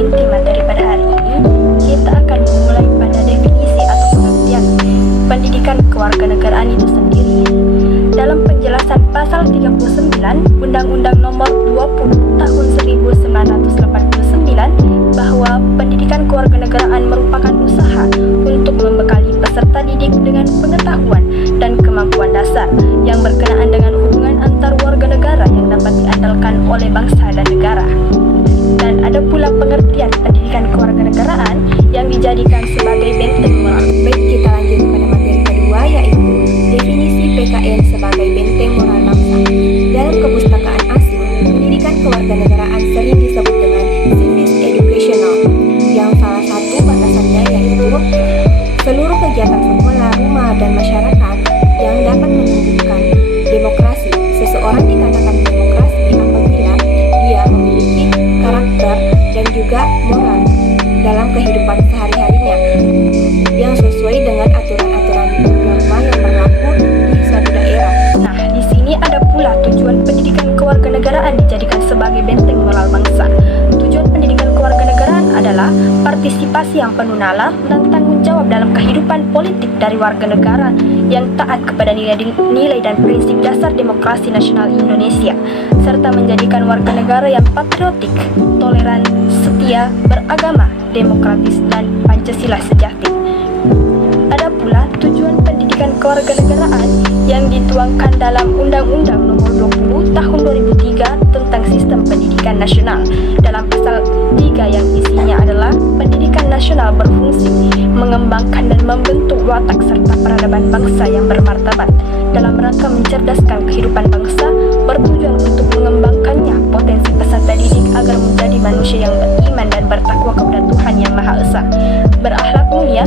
inti materi pada hari ini, kita akan memulai pada definisi atau pengertian pendidikan kewarganegaraan itu sendiri. Dalam penjelasan pasal 39 Undang-Undang Nomor 20 Tahun 1989 bahwa pendidikan kewarganegaraan merupakan usaha untuk membekali peserta didik dengan pengetahuan dan kemampuan dasar yang berkenaan dengan hubungan antar warga negara yang dapat diandalkan oleh bangsa dan negara. Dan ada pula pengertian pendidikan kewarganegaraan yang dijadikan sebagai benteng moral. Baik, kita lanjut pada materi kedua, yaitu definisi PKN sebagai benteng moral bangsa. Dalam kepustakaan asing, pendidikan kewarganegaraan sering disebut dengan civic educational, yang salah satu batasannya yaitu seluruh kegiatan sekolah, rumah, dan masyarakat yang dapat menumbuhkan demokrasi. Seseorang dikatakan demokrasi apabila dia memiliki karakter dan juga moral dalam kehidupan sehari-harinya yang sesuai dengan aturan-aturan norma yang berlaku di suatu daerah. Nah, di sini ada pula tujuan pendidikan kewarganegaraan dijadikan sebagai benteng moral bangsa. Tujuan pendidikan kewarganegaraan adalah partisipasi yang penuh nalar dan tanggung jawab dalam kehidupan politik dari warga negara yang taat kepada nilai dan prinsip dasar demokrasi nasional Indonesia, serta menjadikan warga negara yang patriotik, toleran, setia, beragama, demokratis, dan Pancasila sejati. Ada pula tujuan pendidikan kewarganegaraan yang dituangkan dalam Undang-Undang Nomor 20 Tahun 2003 tentang Sistem Pendidikan Nasional dalam pasal 3 yang isinya adalah pendidikan nasional berfungsi mengembangkan dan membentuk watak serta peradaban bangsa yang bermartabat dalam rangka mencerdaskan kehidupan bangsa, bertujuan untuk mengembangkannya potensi peserta didik agar menjadi manusia yang beriman dan bertakwa kepada Tuhan Yang Maha Esa, berakhlak mulia,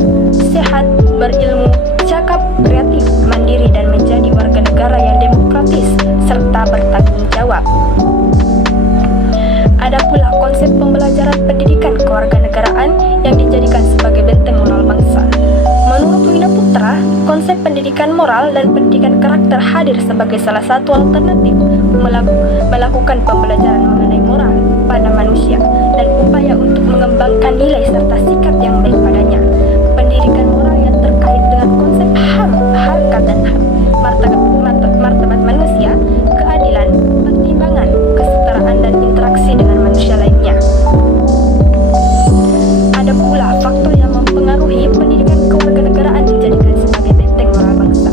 sehat, berilmu, cakap, kreatif, mandiri, dan menjadi warga negara yang demokratis serta bertanggung jawab. Ada pula konsep pembelajaran pendidikan kewarganegaraan yang dijadikan sebagai benteng moral bangsa. Menurut Wina Putra, konsep pendidikan moral dan pendidikan karakter hadir sebagai salah satu alternatif melakukan pembelajaran mengenai moral pada manusia dan upaya untuk mengembangkan nilai serta sikap yang baik padanya. Pendidikan moral yang terkait dengan konsep HAM, harkat dan martabat manusia, keadilan, pertimbangan, kesetaraan, dan interaksi dengan manusia lainnya. Ada pula faktor yang mempengaruhi pendidikan kewarganegaraan dijadikan sebagai benteng moral bangsa.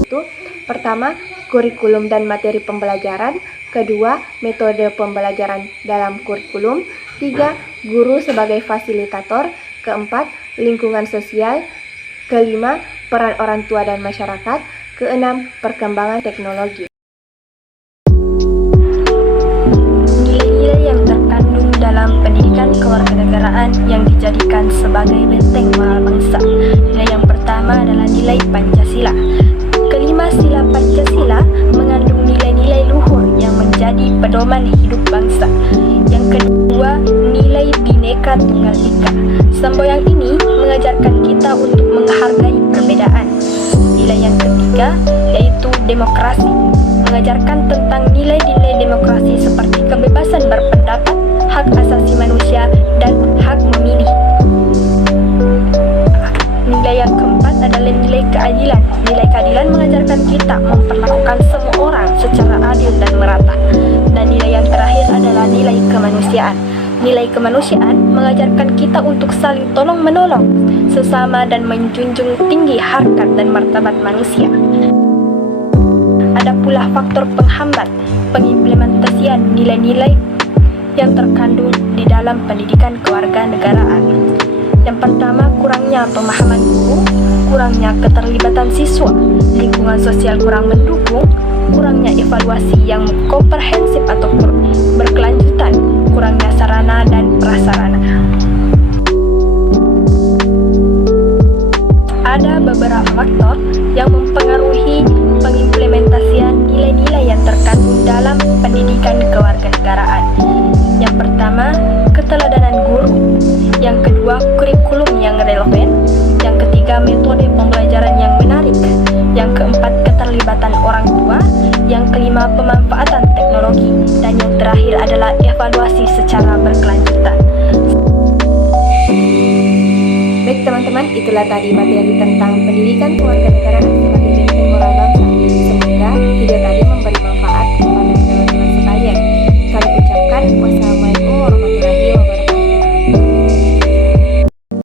Pertama, kurikulum dan materi pembelajaran. Kedua, metode pembelajaran dalam kurikulum. Tiga, guru sebagai fasilitator. Keempat, lingkungan sosial. Kelima, peran orang tua dan masyarakat. Keenam, perkembangan teknologi. Nilai-nilai yang terkandung dalam pendidikan kewarganegaraan yang dijadikan sebagai benteng moral bangsa. Nilai yang pertama adalah nilai Pancasila. Kelima sila Pancasila mengandung nilai-nilai luhur yang menjadi pedoman hidup bangsa. Yang kedua, nilai Bhinneka Tunggal Ika. Semboyan ini mengajarkan kita untuk menghargai perbedaan. Nilai yang ketiga yaitu demokrasi, mengajarkan tentang nilai-nilai demokrasi seperti kebebasan berpendapat, hak asasi manusia, dan hak memilih. Nilai yang keempat adalah nilai keadilan. Nilai keadilan mengajarkan kita memperlakukan semua orang secara adil dan merata. Dan nilai yang terakhir adalah nilai kemanusiaan. Nilai kemanusiaan mengajarkan kita untuk saling tolong-menolong sesama dan menjunjung tinggi harkat dan martabat manusia. Ada pula faktor penghambat pengimplementasian nilai-nilai yang terkandung di dalam pendidikan kewarganegaraan. Yang pertama, kurangnya pemahaman guru, kurangnya keterlibatan siswa, lingkungan sosial kurang mendukung, kurangnya evaluasi yang komprehensif atau berkelanjutan, kurangnya sarana dan prasarana. Ada beberapa faktor yang mempengaruhi pengimplementasian nilai-nilai yang terkandung dalam pendidikan kewarganegaraan. Yang pertama, keteladanan guru. Yang kedua, kurikulum yang relevan. Yang ketiga, metode pembelajaran yang menarik. Yang keempat, keterlibatan orang tua. Yang kelima, pemanfaatan teknologi. Dan yang terakhir adalah evaluasi secara berkelanjutan. itulah tadi materi tentang pendidikan kewarganegaraan sebagai